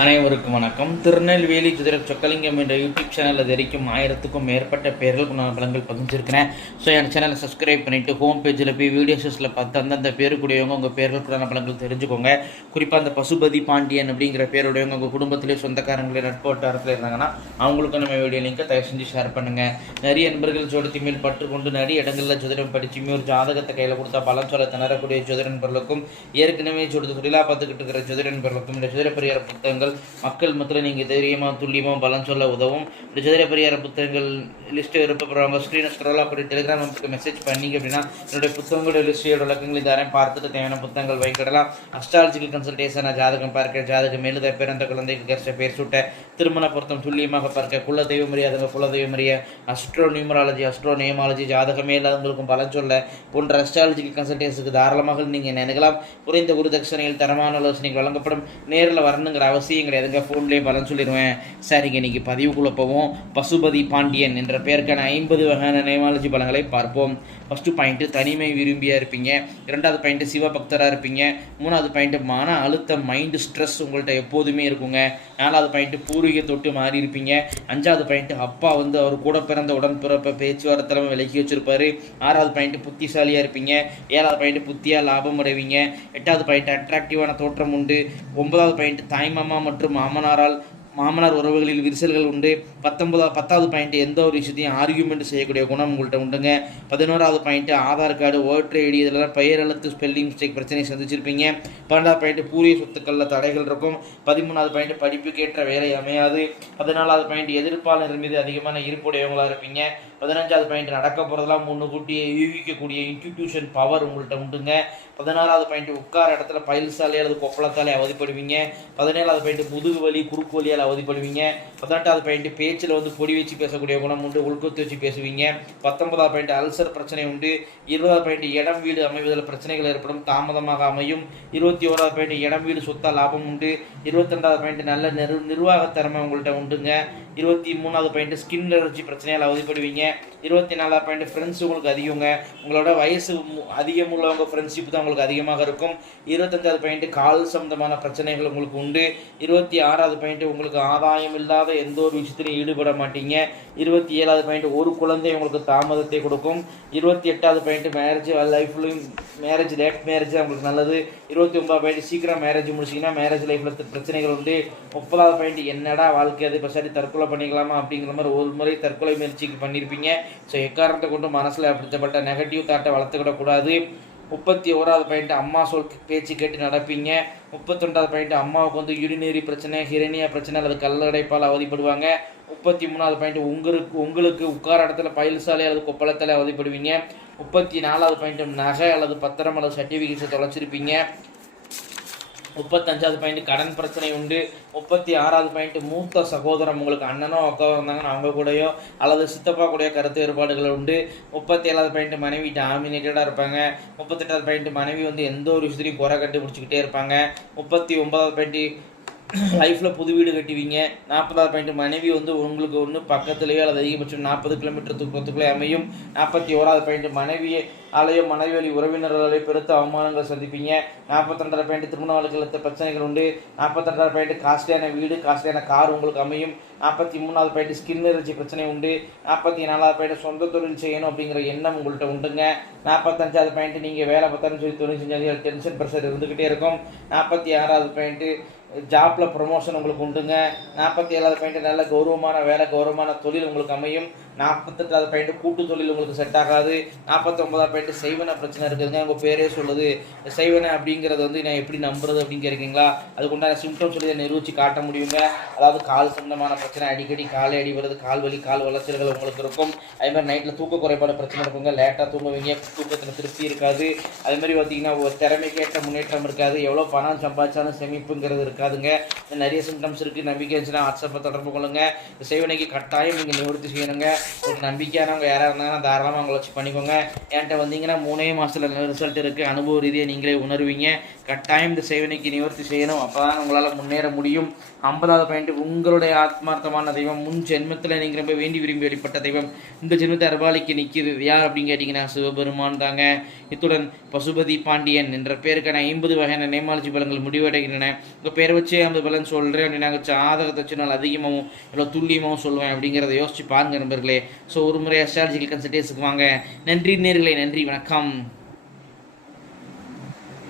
அனைவருக்கும் வணக்கம். திருநெல்வேலி குதிரை சொக்கலிங்கம் என்ற யூடியூப் சேனலில் அது வரைக்கும் ஆயிரத்துக்கும் மேற்பட்ட பேர்களுக்கு நான் பலங்கள் பகிர்ந்துருக்கிறேன் ஸோ என் சேனலை சப்ஸ்கிரைப் பண்ணிவிட்டு ஹோம் பேஜில் போய் வீடியோஸில் பார்த்து அந்தந்த பேருக்குடையவங்க உங்கள் பேர்களுக்குடான பலங்கள் தெரிஞ்சுக்கோங்க. குறிப்பாக அந்த பசுபதி பாண்டியன் அப்படிங்கிற பேருடையவங்க உங்கள் குடும்பத்திலே சொந்தக்காரங்களே நட்பு வட்டாரத்தில் இருந்தாங்கன்னா அவங்களுக்கும் நம்ம வீடியோ லிங்கை தயவு செஞ்சு ஷேர் பண்ணுங்கள் நிறைய நண்பர்கள் ஜோடத்தி மேல் பற்றுக்கொண்டு நிறைய இடங்களில் ஜோதிடம் படித்து ஒரு ஜாதகத்தை கையில் கொடுத்தா பலம் சொல்ல திணறக்கூடிய ஜோதிட நண்பர்களுக்கும் ஏற்கனவே ஜோதிட தொழிலாக பார்த்துக்கிட்டு இருக்கிற ஜோதிட பொருளுக்கும் இந்த ஜோதிட புத்தகங்கள் மக்கள் மத்தியில் நீங்கள் தைரியமாக துல்லியமாக பலன் சொல்ல உதவும். இந்த ஜோதிட பரிகார புத்தகங்கள் லிஸ்ட்டு விருப்பப்படுறவங்க ஸ்க்ரீனை ஸ்க்ரோலாக பண்ணி டெலிகிராம் நமக்கு மெசேஜ் பண்ணிங்க அப்படின்னா என்னுடைய புத்தகங்களோட லிஸ்டியோட விளக்கங்கள் இதாரையும் பார்த்துட்டு தேவையான புத்தகங்கள் வைக்கிடலாம் அஸ்ட்ராலஜிக்கல் கன்சல்டேஷன் ஜாதகம் பார்க்க ஜாதகம் மேலுத பிறந்த குழந்தைக்கு கஷ்ட பேர் சுட்ட திருமண பொருத்தம் துல்லியமாக பார்க்க குல தெய்வ முறையை அதுங்க குல தெய்வ முறையை அஸ்ட்ரோ நியூமராலஜி அஸ்ட்ரோ நியமாலஜி ஜாதகமே இல்லாதவங்களுக்கும் பலன் சொல்ல. போன்ற அஸ்ட்ராலஜிக்கல் கன்சல்டேஷனுக்கு தாராளமாக நீங்கள் நினைக்கலாம். குறைந்த குரு தட்சணையில் தரமான ஆலோசனைகள் வழங்கப்படும். நேரில் வரணுங்கிற அவசியம் கிடையாதுங்க ஃபோன்லேயே பலன் சொல்லிடுவேன். சரிங்க இன்னைக்கு பதிவுக்குள்ளே போவோம். பசுபதி பாண்டியன் என்ற பெயருக்கான ஐம்பது வகையான நேமாலஜி பலங்களை பார்ப்போம். ஃபஸ்ட்டு பாயிண்ட்டு தனிமை விரும்பியாக இருப்பீங்க. இரண்டாவது பாயிண்ட்டு சிவபக்தராக இருப்பீங்க. மூணாவது பாயிண்ட்டு மன அழுத்தம் மைண்டு ஸ்ட்ரெஸ் உங்கள்கிட்ட எப்போதுமே இருக்குங்க. நாலாவது பாயிண்ட்டு பூர்வீக தொட்டு மாறி இருப்பீங்க. அஞ்சாவது பாயிண்ட்டு அப்பா வந்து அவர் கூட பிறந்த உடன்பிறப்பை பேச்சுவார்த்தை விலக்கி வச்சுருப்பாரு. ஆறாவது பாயிண்ட்டு புத்திசாலியாக இருப்பீங்க. ஏழாவது பாயிண்ட்டு புத்தியாக லாபம் அடைவீங்க எட்டாவது பாயிண்ட் அட்ராக்டிவான தோற்றம் உண்டு. ஒன்பதாவது பாயிண்ட் தாய்மாமா மற்றும் மாமனாரால் மாமனார் உறவுகளில் விரிசல்கள் உண்டு. பத்தொன்பதாவது பத்தாவது பாயிண்ட் எந்த ஒரு விஷயத்தையும் ஆர்கியூமெண்ட் செய்யக்கூடிய குணம் உங்கள்கிட்ட உண்டுங்க. பதினோராவது point Aadhaar card voter ID இதெல்லாம் பெயர் எழுத்து ஸ்பெல்லிங் மிஸ்டேக் பிரச்சனையை சந்திச்சிருப்பீங்க. பன்னெண்டாவது பாயிண்ட் பூரிய சொத்துக்களில் தடைகள் இருக்கும். பதிமூணாவது பாயிண்ட் படிப்புக்கேற்ற வேலை அமையாது. பதினாலாவது பாயிண்ட் எதிர்ப்பாளர் மீது அதிகமான இருப்புடையவங்களாக இருப்பீங்க. பதினஞ்சாவது பாயிண்ட் நடக்க போகிறதெல்லாம் முன்னுக்கூட்டியே யூகிக்கக்கூடிய இன்ஸ்டிடியூஷன் பவர் உங்கள்கிட்ட உண்டுங்க. பதினாறாவது பாயிண்ட் உட்கார இடத்துல பயில்சாலே அல்லது கொப்பளத்தாலே அவதிப்படுவீங்க. பதினேழாவது பாயிண்ட் முதுகு வலி குறுக்கு வலியால் அவதிப்படுவீங்க பதினெட்டாவது பாயிண்ட் பேச்சில் வந்து பொடி வச்சு பேசக்கூடிய குணம் உண்டு உள்கொத்து வச்சு பேசுவீங்க. பத்தொன்பதாவது பாயிண்ட் அல்சர் பிரச்சனை உண்டு. இருபதாவது பாயிண்ட் இடம் வீடு அமைவதில் பிரச்சனைகள் ஏற்படும் தாமதமாக அமையும். இருபத்தி ஓராவது பாயிண்ட் இடம் வீடு சொத்தா லாபம் உண்டு. இருபத்தி ரெண்டாவது பாயிண்ட் நல்ல நிர் நிர்வாக திறமை உங்கள்கிட்ட உண்டுங்க. இருபத்தி மூணாவது பாயிண்ட் ஸ்கின் அலர்ஜி பிரச்சனையால் அவதிப்படுவீங்க. இருபத்தி நாலாவது பாயிண்ட் ஃப்ரெண்ட்ஸ் உங்களுக்கு அதிகங்க. உங்களோட வயசு அதிகம் உள்ளவங்க ஃப்ரெண்ட்ஷிப் தான் உங்களுக்கு அதிகமாக இருக்கும். இருபத்தஞ்சாவது பாயிண்ட் கால் சம்பந்தமான பிரச்சனைகள் உங்களுக்கு உண்டு. இருபத்தி ஆறாவது பாயிண்ட் உங்களுக்கு ஆதாயம் இல்லாத எந்த ஒரு விஷயத்திலையும் ஈடுபட மாட்டீங்க. இருபத்தி ஏழாவது பாயிண்ட் ஒரு குழந்தை உங்களுக்கு தாமதத்தை கொடுக்கும். இருபத்தி எட்டாவது பாயிண்ட் மேரேஜ் லைஃப்லையும் மேரேஜ் லேட் மேரேஜ் உங்களுக்கு நல்லது. இருபத்தி ஒன்பதாவது பாயிண்ட் சீக்கிரம் மேரேஜ் முடிச்சிங்கன்னா மேரேஜ் லைஃப்பில் பிரச்சனைகள் உண்டு. முப்பதாவது பாயிண்ட் என்னடா வாழ்க்கை அது? இப்போ சரி தற்கொலை பண்ணிக்கலாமா அப்படிங்கிற மாதிரி ஒரு முறை தற்கொலை முயற்சிக்கு பண்ணியிருப்பீங்க ஸோ எக்காரணத்தை கொண்டு மனசில் அப்படித்தப்பட்ட நெகட்டிவ் தாட்டை வளர்த்துக்கிடக்கூடாது முப்பத்தி ஓராவது பாயிண்ட் அம்மா சொல் பேச்சு கேட்டு நடப்பீங்க. முப்பத்தொண்டாவது பாயிண்ட் அம்மாவுக்கு வந்து யூரினரி பிரச்சனை ஹிரணியா பிரச்சனை அல்லது கல்லடைப்பால் அவதிப்படுவாங்க. முப்பத்தி மூணாவது பாயிண்ட் உங்களுக்கு உங்களுக்கு உட்கார இடத்துல பயில்சாலை அல்லது கொப்பளத்தில் அவதிப்படுவீங்க. முப்பத்தி நாலாவது பாயிண்ட் நகை அல்லது பத்திரம் அல்லது சர்டிஃபிகேட்ஸை தொலைச்சிருப்பீங்க. முப்பத்தஞ்சாவது பாயிண்ட் கடன் பிரச்சனை உண்டு. முப்பத்தி ஆறாவது பாயிண்ட் மூத்த சகோதரம் உங்களுக்கு அண்ணனோ அக்காவோ இருந்தாங்கன்னா அவங்க கூடயோ அல்லது சித்தப்பா கூடயோ கருத்து வேறுபாடுகள் உண்டு. முப்பத்தி ஏழாவது பாயிண்ட் மனைவி டாமினேட்டடாக இருப்பாங்க. முப்பத்தெட்டாவது பாயிண்ட் மனைவி வந்து எந்த ஒரு விஷயத்துலையும் குறை கட்டி பிடிச்சிக்கிட்டே இருப்பாங்க. முப்பத்தி ஒன்பதாவது பாயிண்ட் லைஃப்பில் புது வீடு கட்டுவீங்க. நாற்பதாவது பாயிண்ட் மனைவி வந்து உங்களுக்கு ஒன்று பக்கத்துலேயோ அல்லது அதிகபட்சம் நாற்பது கிலோமீட்டர் தூக்கத்துக்குள்ளே அமையும். நாற்பத்தி ஓராவது பாயிண்ட் மனைவியை ஆலயோ மனைவி வழி உறவினர்களை பெருத்த அவமானங்களை சந்திப்பீங்க. நாற்பத்தி ரெண்டாவது பாயிண்ட் திருமண வாழ்க்கையில் பிரச்சனைகள் உண்டு. நாற்பத்தி ரெண்டாவது பாயிண்ட் காஸ்ட்லியான வீடு காஸ்ட்லியான கார் உங்களுக்கு அமையும். நாற்பத்தி மூணாவது பாயிண்ட் ஸ்கின் அலர்ஜி பிரச்சனை உண்டு. நாற்பத்தி நாலாவது பாயிண்ட் சொந்த தொழில் செய்யணும் அப்படிங்கிற எண்ணம் உங்கள்கிட்ட உண்டுங்க. நாற்பத்தஞ்சாவது பாயிண்ட் நீங்கள் வேலை பார்த்தாலும் சொல்லி தொழில் செஞ்சாலும் டென்ஷன் ப்ரெஷர் இருந்துக்கிட்டே இருக்கும். நாற்பத்தி ஆறாவது பாயிண்ட்டு ஜாப்பில் ப்ரொமோஷன் உங்களுக்கு உண்டுங்க. நாற்பத்தி ஏழாவது பாயிண்ட் நல்ல கௌரவமான வேலை கௌரவமான தொழில் உங்களுக்கு அமையும். நாற்பத்தெட்டாவது பாயிண்ட் கூட்டு தொழில் உங்களுக்கு செட் ஆகாது. நாற்பத்தொம்பதாவது பாயிண்ட் செய்வன பிரச்சனை இருக்குதுங்க. உங்கள் பேரே சொல்லுது. செய்வன அப்படிங்கிறது வந்து நான் எப்படி நம்புறது அப்படின்னு கேட்குறீங்களா அதுக்கு உண்டான சொல்லி அதை காட்ட முடியுங்க. அதாவது கால் சம்பந்தமான பிரச்சனை அடிக்கடி காலை அடி கால் வலி கால் வளர்ச்சிகள் உங்களுக்கு இருக்கும். அதே மாதிரி நைட்டில் தூக்க குறைபாடு பிரச்சனை இருக்குங்க. லேட்டாக தூங்குவீங்க தூக்கத்தில் திருப்தி இருக்காது. அதே மாதிரி பார்த்தீங்கன்னா ஒரு திறமைக்கேற்ற முன்னேற்றம் இருக்காது. எவ்வளோ பணம் சம்பாதிச்சாலும் சேமிப்புங்கிறது இருக்காதுங்க. நிறைய சிம்டம்ஸ் இருக்குது நம்பிக்கை இருந்துச்சுன்னா வாட்ஸ்அப்பை தொடர்பு கொள்ளுங்க. இந்த செய்வனைக்கு கட்டாயம் நீங்கள் நிவர்த்தி செய்யணுங்க. ஒரு நம்பிக்கையானவங்க யாராக இருந்தாங்கன்னா தாராளமாக அவங்கள வச்சு பண்ணிக்கோங்க. என்கிட்ட வந்தீங்கன்னா மூணே மாதத்தில் நல்ல ரிசல்ட் இருக்குது அனுபவ ரீதியாக நீங்களே உணர்வீங்க. கட்டாயம் இந்த சேவனைக்கு நிவர்த்தி செய்யணும். அப்போ தான் உங்களால் முன்னேற முடியும். ஐம்பதாவது பாயிண்ட் உங்களுடைய ஆத்மார்த்தமான தெய்வம். முன் ஜென்மத்தில் நீங்கள் ரொம்ப வேண்டி விரும்பி வெளிப்பட்ட தெய்வம். இந்த ஜென்மத்தை அர்பாலிக்கு நிற்கிது யார் அப்படின்னு கேட்டிங்கன்னா சிவபெருமான் தாங்க. இத்துடன் பசுபதி பாண்டியன் என்ற பேருக்கான ஐம்பது வகையான நேமாலஜி பலங்கள் முடிவடைகின்றன. உங்கள் பேரை வச்சே ஐம்பது பலன் சொல்கிறேன் அப்படின்னாங்க ஜாதகத்தை வச்சு நான் அதிகமாகவும் எவ்வளோ துல்லியமாகவும் சொல்லுவேன் அப்படிங்கிறத யோசிச்சு பாருங்க நண்பர்களே. ஸோ ஒரு முறை அஸ்ட்ராலஜிக்கல் கன்சல்டேஷனுக்கு வாங்க. நன்றி நேர்களே நன்றி வணக்கம்.